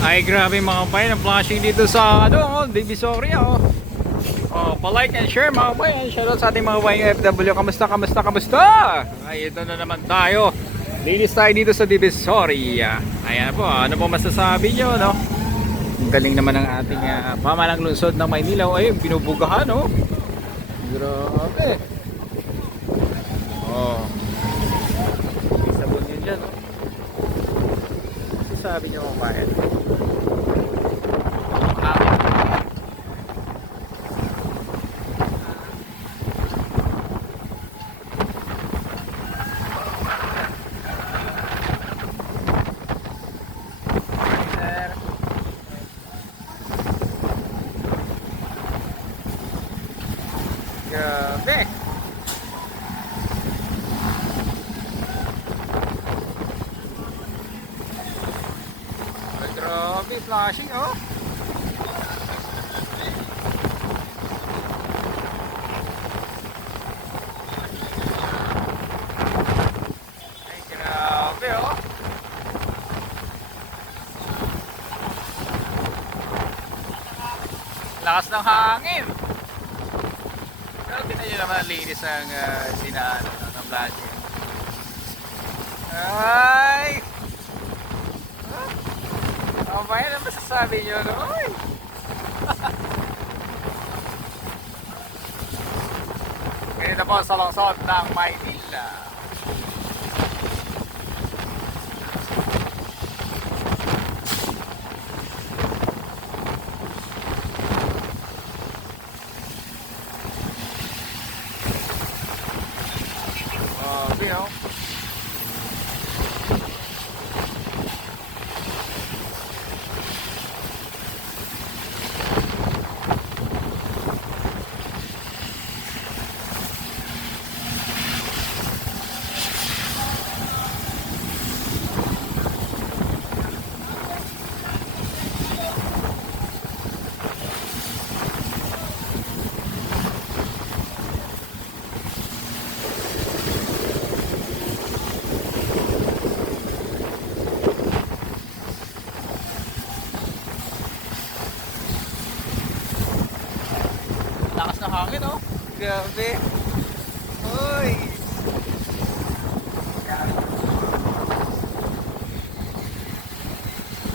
Ay grabe mga bayan, ang flashing dito sa Divisoria oh. Oh, pa-like and share mga bayan. Shoutout sa ating mga bayan FW. Kamusta? Ay ito na naman tayo. Linis tayo dito sa Divisoria. Ayan po, ano po masasabi nyo, no? Ang galing naman ng ating pamalang lungsod ng Maynila. Ayun, binubugahan, no? Grabe. Oh. Sabon yun dyan, no? Masasabi nyo mga bayan. Grabe. Grabe, flashing oh. Ay, grabe oh. Lakas ng hangin. Pero tingnan nyo naman linis ang sinaan ng flashing. Ay! Ang bayan, ano masasabi nyo? Ay! Ganito po sa lungsod ng Maynila. Oh. Lakas ng hangin oh. Grabe. Uy.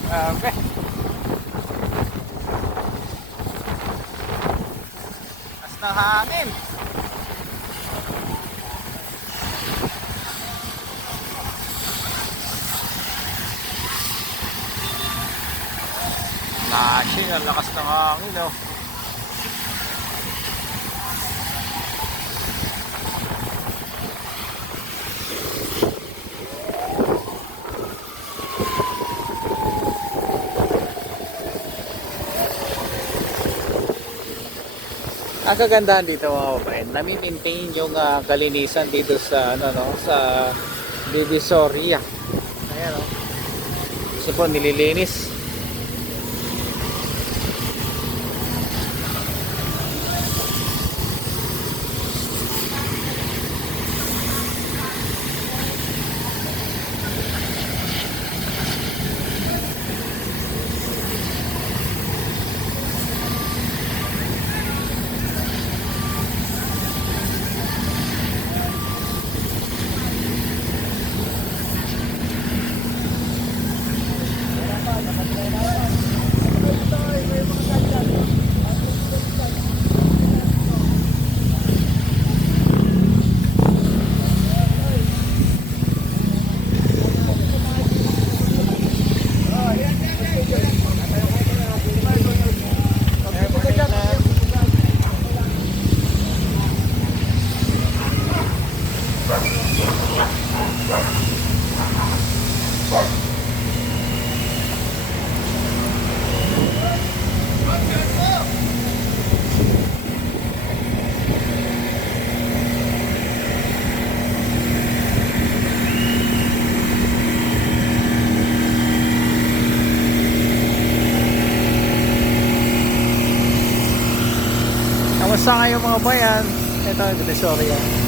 Grabe. Lakas ng hangin. Flashing, ang lakas ng hangin oh. Ang kagandahan dito mga kabayan, nami-maintain yung kalinisan dito sa sa Divisoria. Ayan oh. Kasi po nililinis. Kamusta kayo mga bayan? Ito, Divisoria.